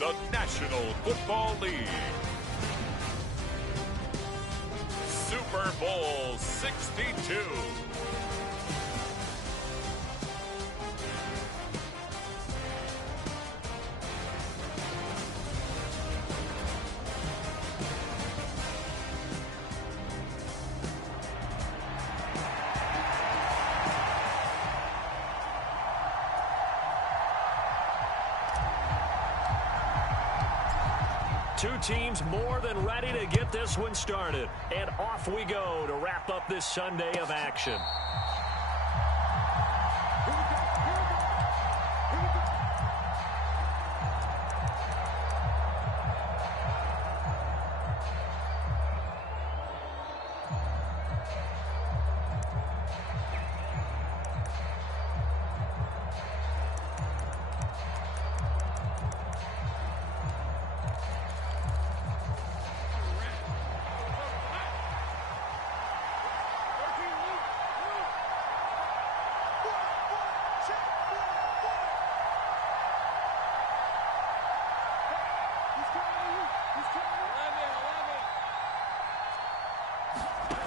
the National Football League. Super Bowl 62. Two teams more than ready to get this one started. And off we go to wrap up this Sunday of action.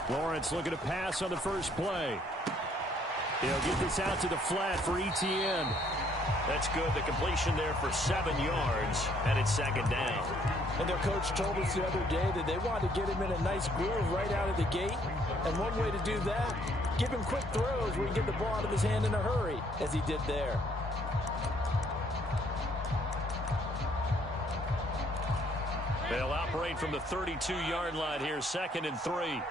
Lawrence looking to pass on the first play. He'll get this out to the flat for Etienne. That's good. The completion there for 7 yards, and it's second down. And their coach told us the other day that they wanted to get him in a nice groove right out of the gate. And one way to do that, give him quick throws where he can get the ball out of his hand in a hurry, as he did there. They'll operate from the 32-yard line here, 2nd and 3.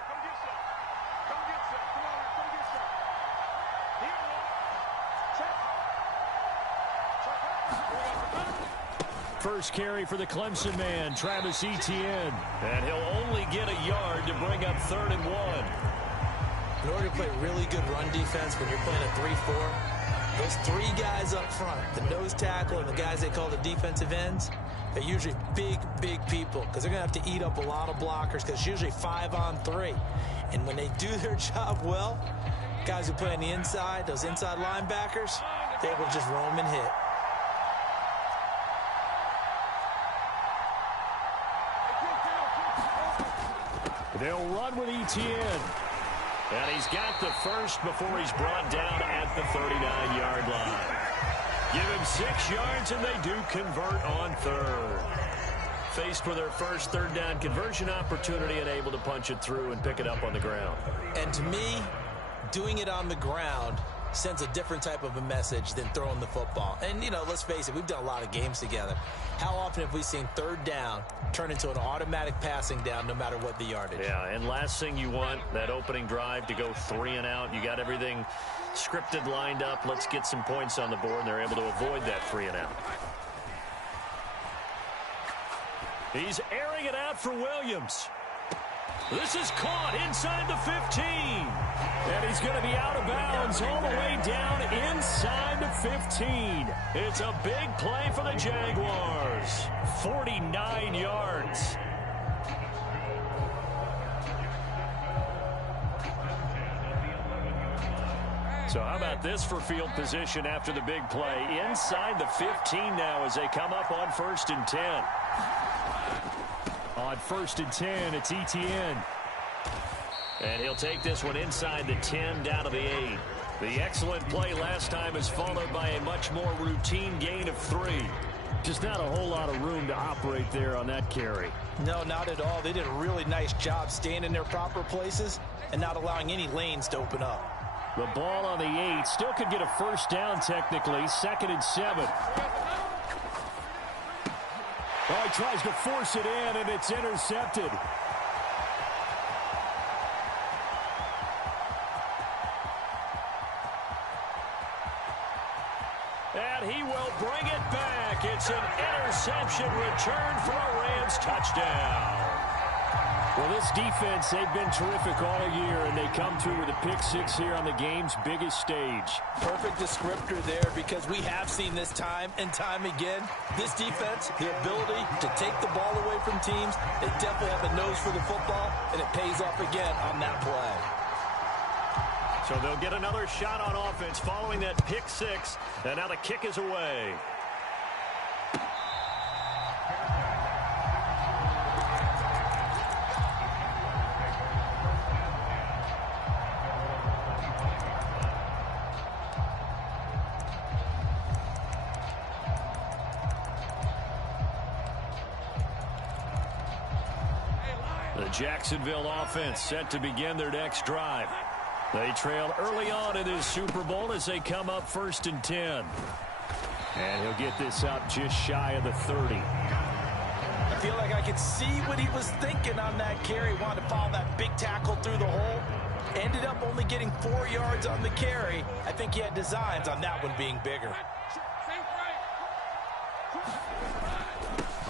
First carry for the Clemson man, Travis Etienne. And he'll only get a yard to bring up 3rd and 1. In order to play really good run defense when you're playing a 3-4, those 3 guys up front, the nose tackle and the guys they call the defensive ends, they're usually big, big people because they're going to have to eat up a lot of blockers because it's usually 5 on 3. And when they do their job well, guys who play on the inside, those inside linebackers, they're able to just roam and hit. They'll run with Etienne. And he's got the first before he's brought down at the 39-yard line. Give him 6 yards, and they do convert on 3rd. Faced with their first 3rd down conversion opportunity and able to punch it through and pick it up on the ground. And to me, doing it on the ground sends a different type of a message than throwing the football. And, you know, let's face it, we've done a lot of games together. How often have we seen 3rd down turn into an automatic passing down no matter what the yardage? Yeah, and last thing you want, that opening drive to go 3 and out. You got everything scripted, lined up. Let's get some points on the board, and they're able to avoid that 3 and out. He's airing it out for Williams. This is caught inside the 15. And he's going to be out of bounds all the way down inside the 15. It's a big play for the Jaguars. 49 yards. So how about this for field position after the big play? Inside the 15 now as they come up on 1st and 10. On 1st and 10, it's Etienne. And he'll take this one inside the 10 down to the 8. The excellent play last time is followed by a much more routine gain of 3. Just not a whole lot of room to operate there on that carry. No, not at all. They did a really nice job staying in their proper places and not allowing any lanes to open up. The ball on the 8 still could get a 1st down technically. 2nd and 7. Oh, he tries to force it in, and it's intercepted. And he will bring it back. It's an interception return for a Rams touchdown. Well, this defense, they've been terrific all year, and they come through with a pick-6 here on the game's biggest stage. Perfect descriptor there because we have seen this time and time again. This defense, the ability to take the ball away from teams, they definitely have a nose for the football, and it pays off again on that play. So they'll get another shot on offense following that pick-6, and now the kick is away. The Jacksonville offense set to begin their next drive. They trail early on in this Super Bowl as they come up 1st and 10. And he'll get this up just shy of the 30. I feel like I could see what he was thinking on that carry. Wanted to follow that big tackle through the hole. Ended up only getting 4 yards on the carry. I think he had designs on that one being bigger.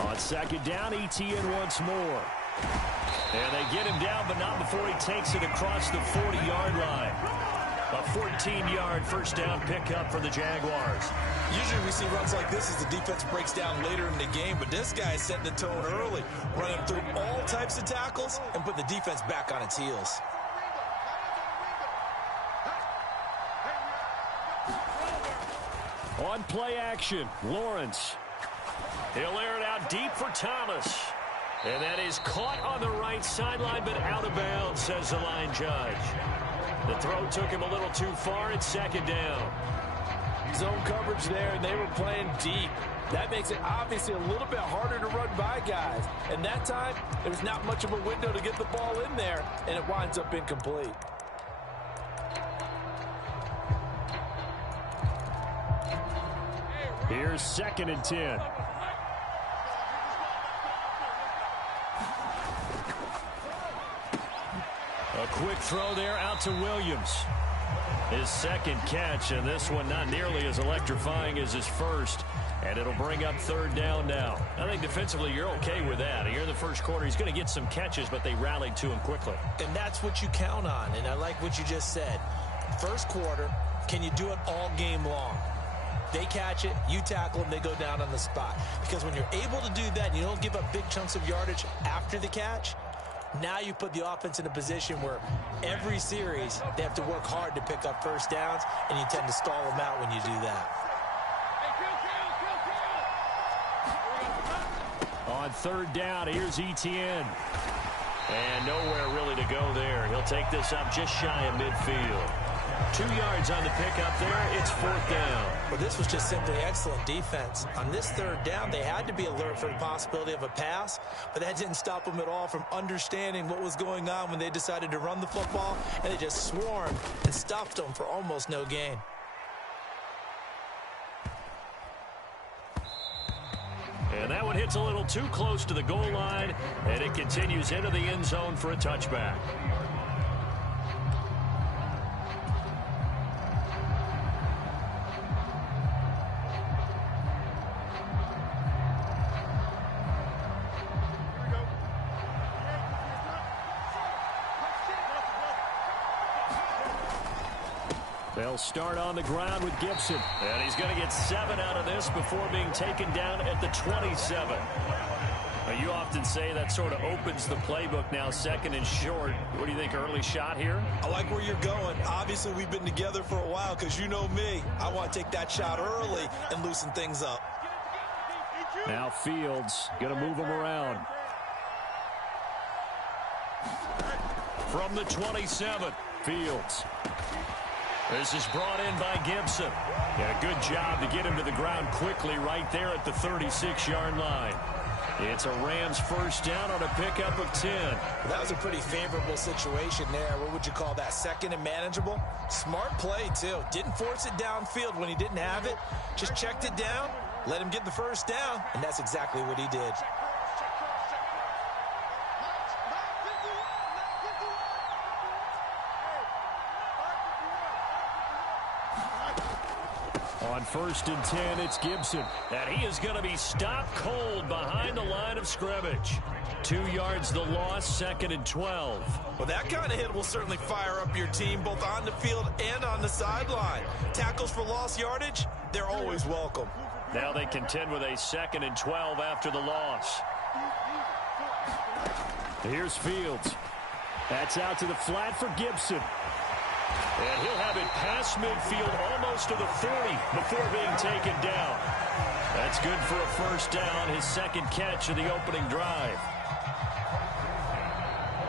On 2nd down, ETN once more. And they get him down, but not before he takes it across the 40-yard line. A 14-yard first down pickup for the Jaguars. Usually we see runs like this as the defense breaks down later in the game, but this guy is setting the tone early, running through all types of tackles and putting the defense back on its heels. On play action, Lawrence. He'll air it out deep for Thomas. And that is caught on the right sideline, but out of bounds, says the line judge. The throw took him a little too far. It's 2nd down. Zone coverage there, and they were playing deep. That makes it obviously a little bit harder to run by guys. And that time, there was not much of a window to get the ball in there, and it winds up incomplete. Here's 2nd and 10. A quick throw there out to Williams. His 2nd catch, and this one not nearly as electrifying as his first. And it'll bring up 3rd down now. I think defensively you're okay with that. Here in the first quarter, he's going to get some catches, but they rallied to him quickly. And that's what you count on, and I like what you just said. First quarter, can you do it all game long? They catch it, you tackle them, they go down on the spot. Because when you're able to do that and you don't give up big chunks of yardage after the catch, now you put the offense in a position where every series they have to work hard to pick up first downs, and you tend to stall them out when you do that. On 3rd down, here's ETN. And nowhere really to go there. He'll take this up just shy of midfield. 2 yards on the pickup there. It's 4th down. Well, this was just simply excellent defense. On this 3rd down, they had to be alert for the possibility of a pass, but that didn't stop them at all from understanding what was going on when they decided to run the football, and they just swarmed and stuffed them for almost no gain. And that one hits a little too close to the goal line, and it continues into the end zone for a touchback. They'll start on the ground with Gibson. And he's going to get 7 out of this before being taken down at the 27. Now, you often say that sort of opens the playbook now, 2nd and short. What do you think, early shot here? I like where you're going. Obviously, we've been together for a while because you know me. I want to take that shot early and loosen things up. Now Fields going to move him around. From the 27, Fields. This is brought in by Gibson. Yeah, good job to get him to the ground quickly right there at the 36-yard line. It's a Rams first down on a pickup of 10. That was a pretty favorable situation there. What would you call that? 2nd and manageable? Smart play, too. Didn't force it downfield when he didn't have it. Just checked it down, let him get the first down, and that's exactly what he did. On 1st and 10, it's Gibson. And he is going to be stopped cold behind the line of scrimmage. 2 yards the loss, 2nd and 12. Well, that kind of hit will certainly fire up your team, both on the field and on the sideline. Tackles for lost yardage, they're always welcome. Now they contend with a 2nd and 12 after the loss. Here's Fields. That's out to the flat for Gibson. And he'll have it past midfield almost to the 40 before being taken down. That's good for a first down, his 2nd catch of the opening drive.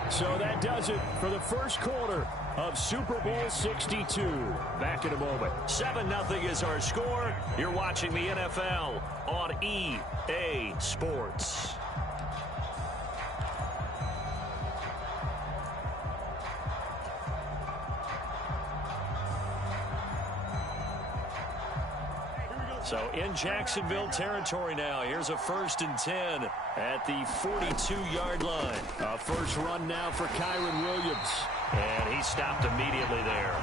So that does it for the first quarter of Super Bowl 62. Back in a moment. 7-0 is our score. You're watching the NFL on EA Sports. So in Jacksonville territory now. Here's a 1st and 10 at the 42-yard line. A first run now for Kyron Williams. And he stopped immediately there.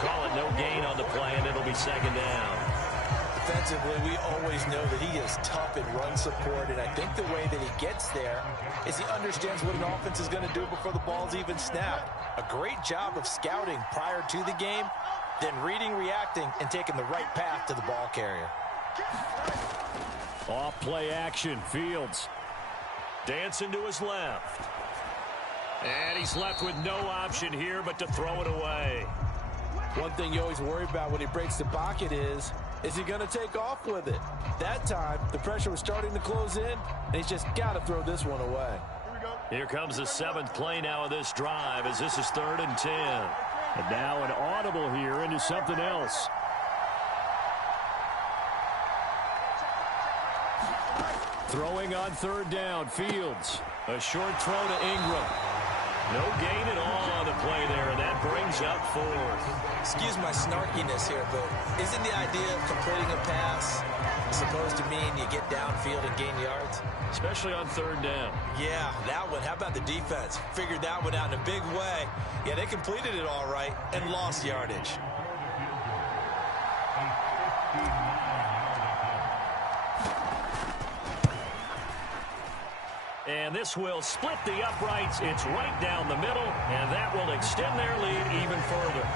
Call it no gain on the play, and it'll be 2nd down. Defensively, we always know that he is tough in run support, and I think the way that he gets there is he understands what an offense is going to do before the ball's even snapped. A great job of scouting prior to the game, then reading, reacting, and taking the right path to the ball carrier. Off play action, Fields. Dancing to his left. And he's left with no option here but to throw it away. One thing you always worry about when he breaks the pocket is he going to take off with it? That time, the pressure was starting to close in, and he's just got to throw this one away. Here comes the 7th play now of this drive as this is 3rd and 10. And now an audible here into something else. Throwing on 3rd down, Fields. A short throw to Ingram. No gain at all on the play there, and that brings up 4th. Excuse my snarkiness here, but isn't the idea of completing a pass supposed to mean you get downfield and gain yards? Especially on 3rd down. Yeah, that one. How about the defense? Figured that one out in a big way. Yeah, they completed it all right and lost yardage. And this will split the uprights. It's right down the middle, and that will extend their lead even further.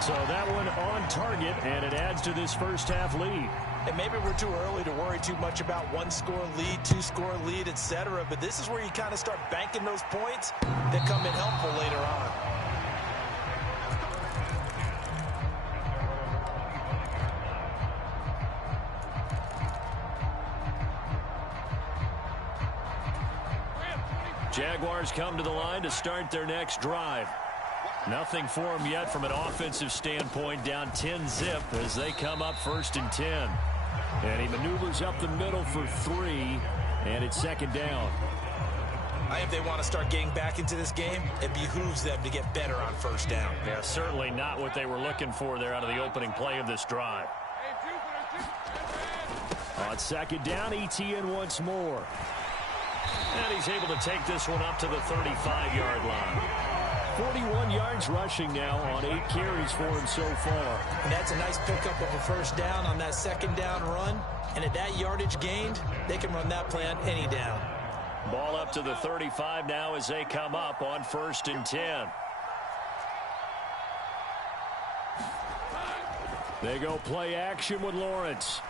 So that one on target, and it adds to this first half lead. And maybe we're too early to worry too much about 1-score lead, 2-score lead, etc. But this is where you kind of start banking those points that come in helpful later on. Jaguars come to the line to start their next drive. Nothing for them yet from an offensive standpoint, down 10-zip as they come up 1st and 10. And he maneuvers up the middle for 3, and it's 2nd down. If they want to start getting back into this game, it behooves them to get better on 1st down. Yeah, certainly not what they were looking for there out of the opening play of this drive. On 2nd down, Etienne once more. And he's able to take this one up to the 35-yard line. 41 yards rushing now on 8 carries for him so far. And that's a nice pickup of a 1st down on that 2nd down run. And at that yardage gained, they can run that play on any down. Ball up to the 35 now as they come up on 1st and 10. They go play action with Lawrence.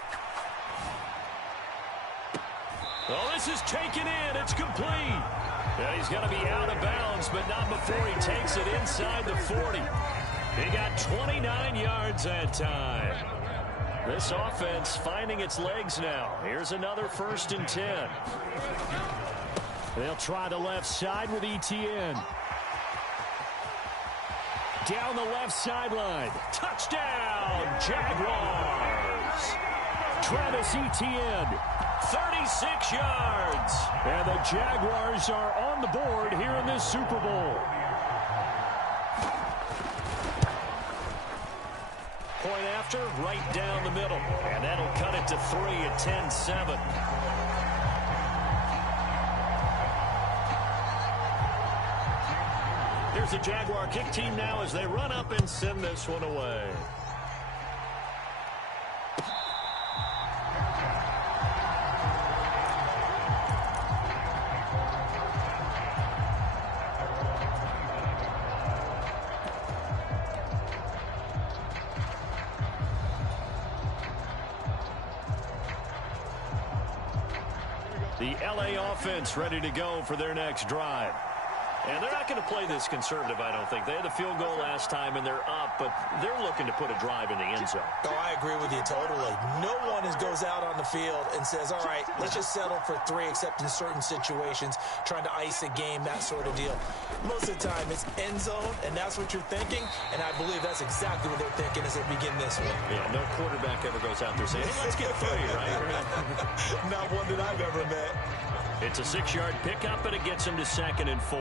Oh, this is taken in. It's complete. And he's going to be out of bounds, but not before he takes it inside the 40. He got 29 yards that time. This offense finding its legs now. Here's another 1st and 10. They'll try the left side with Etienne. Down the left sideline. Touchdown, Jaguars. Travis Etienne. 36 yards. And the Jaguars are on the board here in this Super Bowl. Point after, right down the middle. And that'll cut it to 3 at 10-7. Here's the Jaguar kick team now as they run up and send this one away. The LA offense ready to go for their next drive. And they're not going to play this conservative, I don't think. They had the field goal last time, and they're up, but they're looking to put a drive in the end zone. Oh, I agree with you totally. No one goes out on the field and says, all right, let's just settle for 3, except in certain situations, trying to ice a game, that sort of deal. Most of the time, it's end zone, and that's what you're thinking, and I believe that's exactly what they're thinking as they begin this one. Yeah, no quarterback ever goes out there saying, hey, let's get 3, right? Not one that I've ever met. It's a 6-yard pickup, and it gets him to 2nd and 4.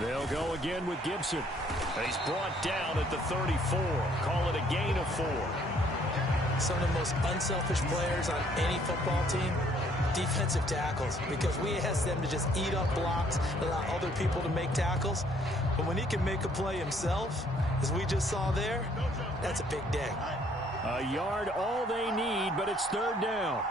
They'll go again with Gibson. And he's brought down at the 34. Call it a gain of 4. Some of the most unselfish players on any football team, defensive tackles, because we ask them to just eat up blocks, allow other people to make tackles. But when he can make a play himself, as we just saw there, that's a big day. A yard all they need, but it's 3rd down.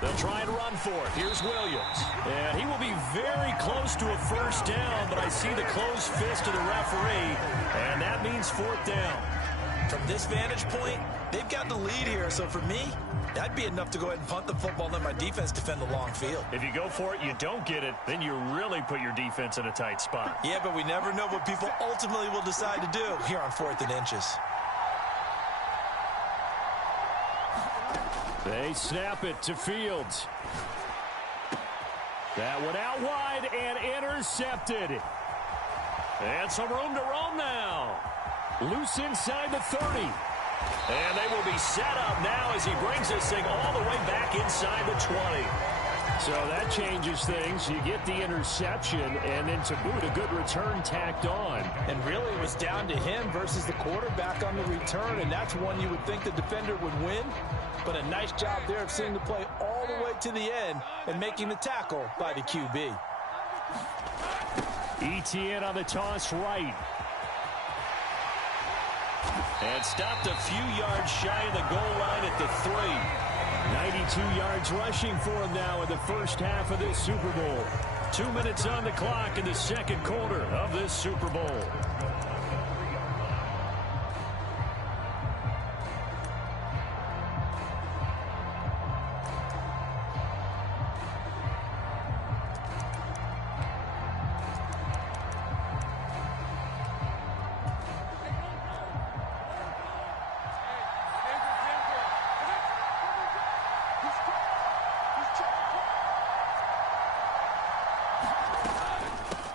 They'll try and run for it. Here's Williams. And he will be very close to a 1st down, but I see the closed fist of the referee, and that means 4th down. From this vantage point, they've got the lead here, so for me, that'd be enough to go ahead and punt the football and let my defense defend the long field. If you go for it, you don't get it, then you really put your defense in a tight spot. Yeah, but we never know what people ultimately will decide to do here on 4th and inches. They snap it to Fields. That one out wide and intercepted. And some room to roam now. Loose inside the 30. And they will be set up now as he brings this thing all the way back inside the 20. So that changes things. You get the interception, and then to boot, a good return tacked on. And really, it was down to him versus the quarterback on the return, and that's one you would think the defender would win. But a nice job there of seeing the play all the way to the end and making the tackle by the QB. ETN on the toss right. And stopped a few yards shy of the goal line at the 3. 92 yards rushing for him now in the first half of this Super Bowl. 2 minutes on the clock in the 2nd quarter of this Super Bowl.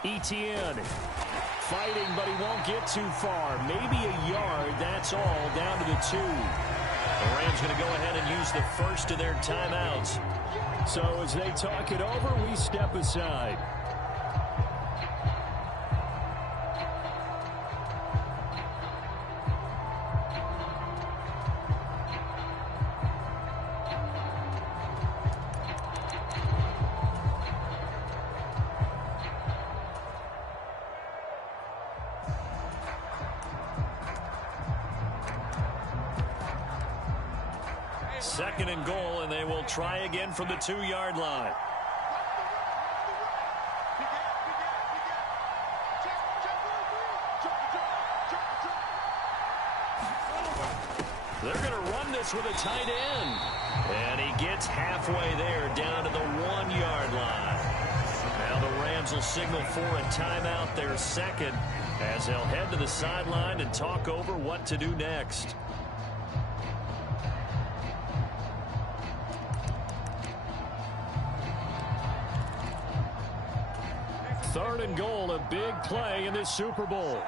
ETN fighting, but he won't get too far. Maybe a yard, that's all, down to the 2. The Rams going to go ahead and use the first of their timeouts. So as they talk it over, we step aside. Second and goal, and they will try again from the 2-yard line. They're going to run this with a tight end. And he gets halfway there down to the 1-yard line. Now the Rams will signal for a timeout, their second, as they'll head to the sideline and talk over what to do next. Third and goal, a big play in this Super Bowl.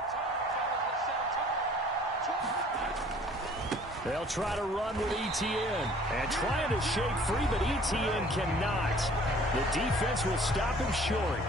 They'll try to run with ETN and trying to shake free, but ETN cannot. The defense will stop him short.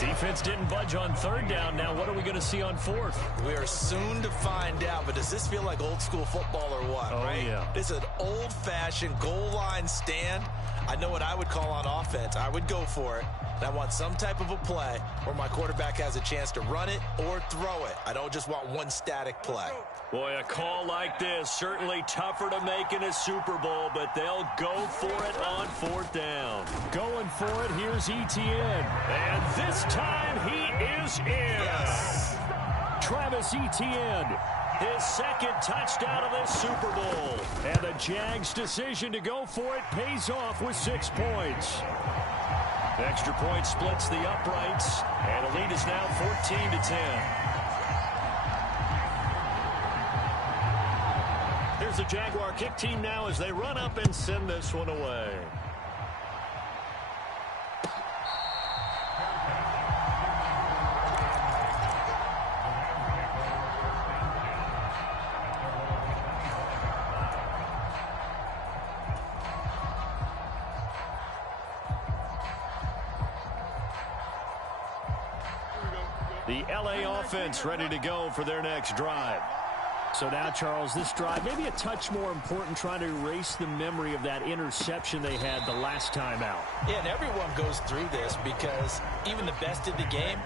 Defense didn't budge on 3rd down. Now what are we going to see on 4th? We are soon to find out, but does this feel like old school football or what? Oh, right? Yeah. This is an old-fashioned goal line stand. I know what I would call on offense. I would go for it. And I want some type of a play where my quarterback has a chance to run it or throw it. I don't just want one static play. Boy, a call like this, certainly tougher to make in a Super Bowl, but they'll go for it on 4th down. Going for it, here's ETN. And this time he is in. Yes. Travis Etienne, his 2nd touchdown of this Super Bowl. And the Jags' decision to go for it pays off with 6 points. The extra point splits the uprights, and the lead is now 14-10. Here's the Jaguar kick team now as they run up and send this one away. The LA offense ready to go for their next drive. So now, Charles, this drive maybe a touch more important, trying to erase the memory of that interception they had the last time out. Yeah, and everyone goes through this because even the best in the game,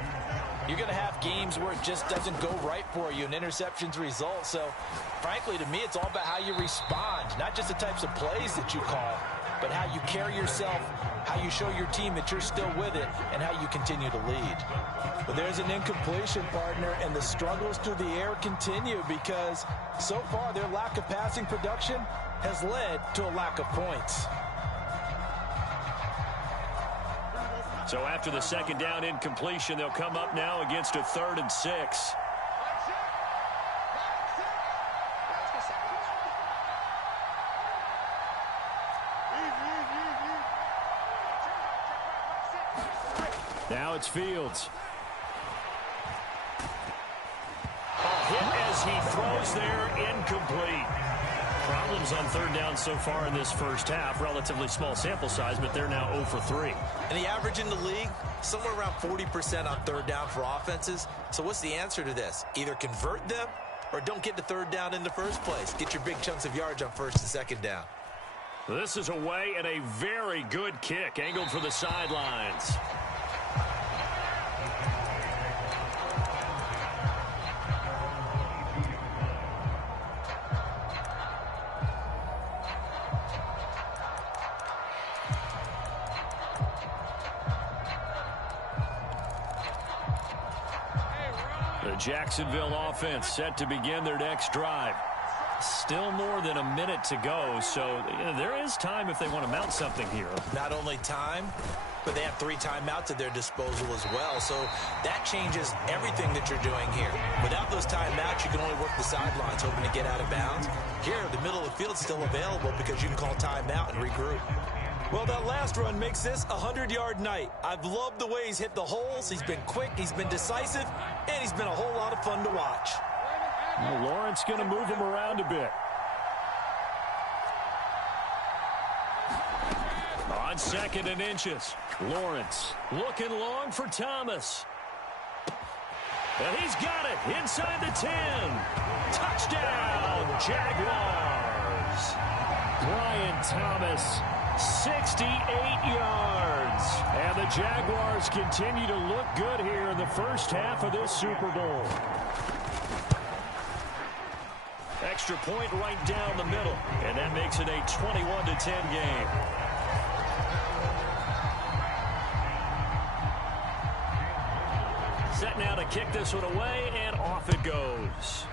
you're going to have games where it just doesn't go right for you and interceptions result. So, frankly, to me, it's all about how you respond, not just the types of plays that you call, but how you carry yourself, how you show your team that you're still with it, and how you continue to lead. But there's an incompletion, partner, and the struggles through the air continue because so far their lack of passing production has led to a lack of points. So after the second down incompletion, they'll come up now against a 3rd and 6. Now it's Fields. A hit as he throws there, incomplete. Problems on 3rd down so far in this first half. Relatively small sample size, but they're now 0 for 3. And the average in the league, somewhere around 40% on 3rd down for offenses. So what's the answer to this? Either convert them or don't get to 3rd down in the first place. Get your big chunks of yards on 1st and 2nd down. This is away and a very good kick, angled for the sidelines. The Jacksonville offense set to begin their next drive. Still more than a minute to go, so there is time if they want to mount something here. Not only time, but they have 3 timeouts at their disposal as well, so that changes everything that you're doing here. Without those timeouts, you can only work the sidelines, hoping to get out of bounds. Here, the middle of the field is still available because you can call timeout and regroup. Well, that last run makes this a 100-yard night. I've loved the way he's hit the holes. He's been quick, he's been decisive, and he's been a whole lot of fun to watch. Well, Lawrence going to move him around a bit. On 2nd and inches, Lawrence looking long for Thomas. And he's got it inside the 10. Touchdown, Jaguars. Brian Thomas, 68 yards. And the Jaguars continue to look good here in the first half of this Super Bowl. Extra point right down the middle, and that makes it a 21-10 game. Set now to kick this one away, and off it goes.